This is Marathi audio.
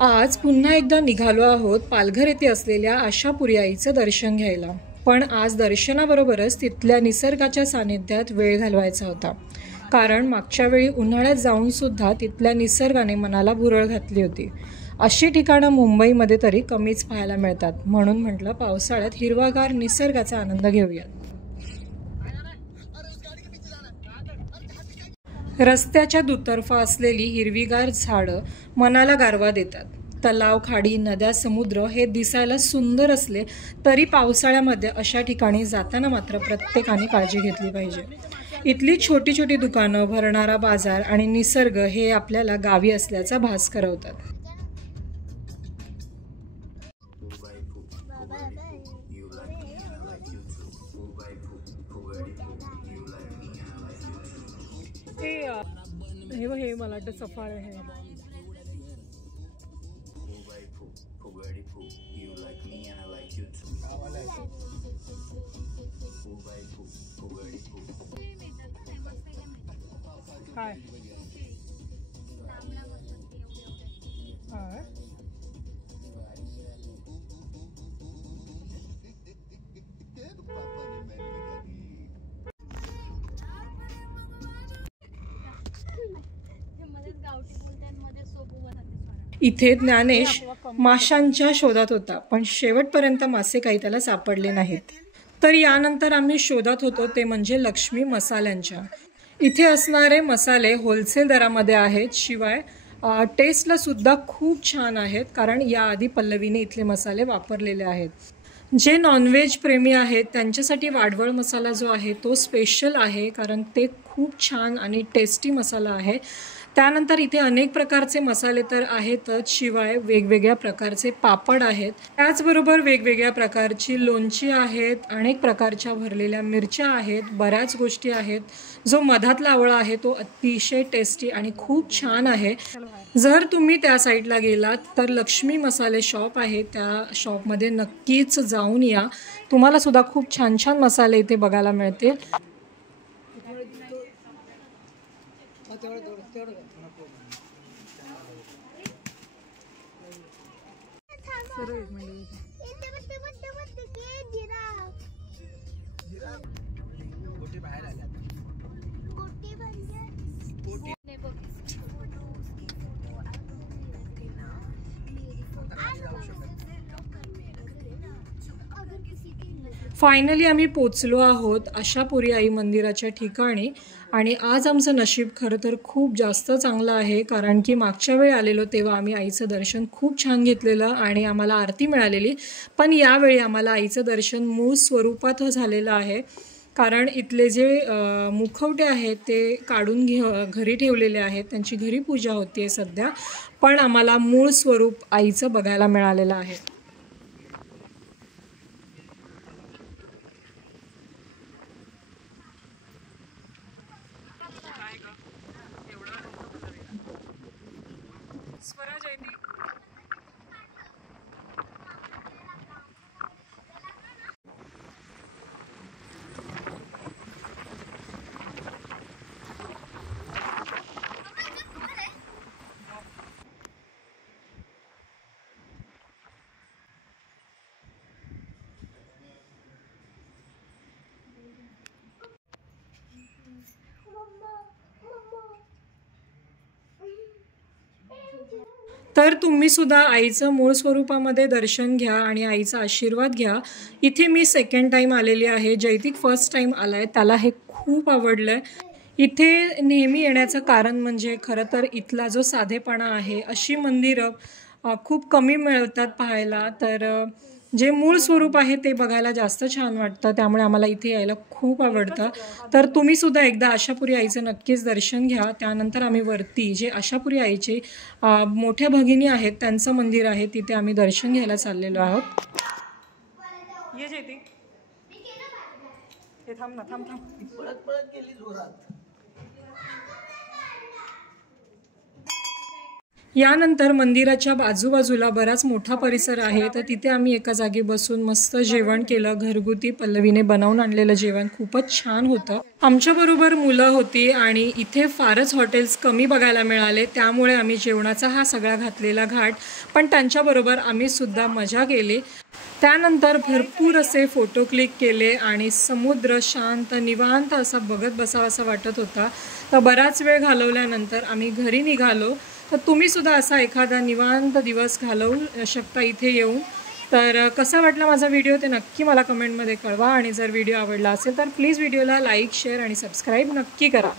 आज पुन्हा एकदा निघालो आहोत पालघर येथे असलेल्या आशापुरी आईचं दर्शन घ्यायला। पण आज दर्शनाबरोबरच तिथल्या निसर्गाच्या सानिध्यात वेळ घालवायचा होता, कारण मागच्या वेळी उन्हाळ्यात जाऊन सुद्धा तिथल्या निसर्गाने मनाला भुरळ घातली होती। अशी ठिकाणं मुंबईमध्ये तरी कमीच पाहायला मिळतात, म्हणून म्हटलं पावसाळ्यात हिरवागार निसर्गाचा आनंद घेऊया। रस्त्याच्या दुतर्फा असलेली हिरवीगार झाडं मनाला गारवा देतात। तलाव, खाडी, नद्या, समुद्र हे दिसायला सुंदर असले तरी पावसाळ्यामध्ये अशा ठिकाणी जाताना मात्र प्रत्येकाने काळजी घेतली पाहिजे। इथली छोटी छोटी दुकानं, भरणारा बाजार आणि निसर्ग हे आपल्याला गावी असल्याचा भास करवतात। हे मला वाटतं सफाळ आहे। काय इथे ज्ञानेश माशांच्या शोधात होता, पण शेवटपर्यंत मासे काही त्याला सापडले नाहीत। तर यानंतर आम्ही शोधात होतो ते म्हणजे लक्ष्मी मसाल्यांच्या। इथे असणारे मसाले होलसेल दरामध्ये आहेत, शिवाय टेस्टला सुद्धा खूप छान आहेत, कारण याआधी पल्लवीने इथले मसाले वापरलेले आहेत। जे नॉनव्हेज प्रेमी आहेत त्यांच्यासाठी वाडवळ मसाला जो आहे तो स्पेशल आहे, कारण ते खूप छान आणि टेस्टी मसाला आहे। त्यानंतर इथे अनेक प्रकारचे मसाले तर आहेतच, शिवाय वेगवेगळ्या प्रकारचे पापड आहेत, त्याचबरोबर वेगवेगळ्या प्रकारची लोणची आहेत, अनेक प्रकारच्या भरलेल्या मिरच्या आहेत, बऱ्याच गोष्टी आहेत। जो मधातला आवळा आहे तो अतिशय टेस्टी आणि खूप छान आहे। जर तुम्ही त्या साईडला गेलात तर लक्ष्मी मसाले शॉप आहे, त्या शॉपमध्ये नक्कीच जाऊन या, तुम्हाला सुद्धा खूप छान छान मसाले इथे बघायला मिळतील। फायनली आम्ही पोचलो आहोत आशापुरी आई मंदिराच्या ठिकाणी, आणि आज आमचं नशीब खरं तर खूप जास्त चांगलं आहे, कारण की मागच्या वेळी आलेलो तेव्हा आम्ही आईचं दर्शन खूप छान घेतलेलं आणि आम्हाला आरती मिळालेली। पण यावेळी आम्हाला आईचं दर्शन मूळ स्वरूपात झालेलं आहे, कारण इथले जे मुखवटे आहेत ते काढून घरी ठेवलेले आहेत, त्यांची घरी पूजा होती सध्या, पण आम्हाला मूळ स्वरूप आईचं बघायला मिळालेलं आहे। तर तुम्ही सुद्धा आईचं मूळ स्वरूपामध्ये दर्शन घ्या आणि आईचा आशीर्वाद घ्या। इथे मी सेकंड टाइम आलेली आहे, जयतिक फर्स्ट टाइम आलाय, त्याला हे खूप आवडलंय। इथे नेहमी येण्याचं कारण म्हणजे खरं तर इथला जो साधेपणा आहे, अशी मंदिरं खूप कमी मिळतात पाहायला, तर जे मूळ स्वरूप आहे ते बघायला जास्त छान वाटतं, त्यामुळे आम्हाला इथे यायला खूप आवडतं। तर तुम्ही सुद्धा एकदा आशापुरी आईचं नक्कीच दर्शन घ्या। त्यानंतर आम्ही वरती जे आशापुरी आईचे मोठ्या भगिनी आहेत त्यांचं मंदिर आहे, तिथे आम्ही दर्शन घ्यायला चाललेलो आहोत। ये जेती हे थांब ना, थांब थांब, पळत गेली जोरात। यानंतर मंदिराच्या बाजूबाजूला बराच मोठा परिसर आहे, तर तिथे आम्ही एका जागी बसून मस्त जेवण केलं. घरगुती पल्लवीने बनवून आणलेलं जेवण खूपच छान होतं. आमच्याबरोबर मुलं होती आणि इथे फारच हॉटेल्स कमी बघायला मिळाले, त्यामुळे आम्ही जेवणाचा हा सगळा घातलेला घाट, पण त्यांच्याबरोबर आम्ही सुद्धा मजा केली. त्यानंतर भरपूर असे फोटो क्लिक केले आणि समुद्र शांत निवांत असा बघत बसावा असं वाटत होता. तर बराच वेळ घालवल्यानंतर आम्ही घरी निघालो. तर तुम्ही सुद्धा असा एखादा निवांत दिवस घालवू शकता इथे येऊन. तर कसा वाटला माझा व्हिडिओ ते नक्की मला कमेंटमध्ये कळवा आणि जर व्हिडिओ आवडला असेल तर प्लीज व्हिडिओला लाईक, शेअर आणि सबस्क्राईब नक्की करा.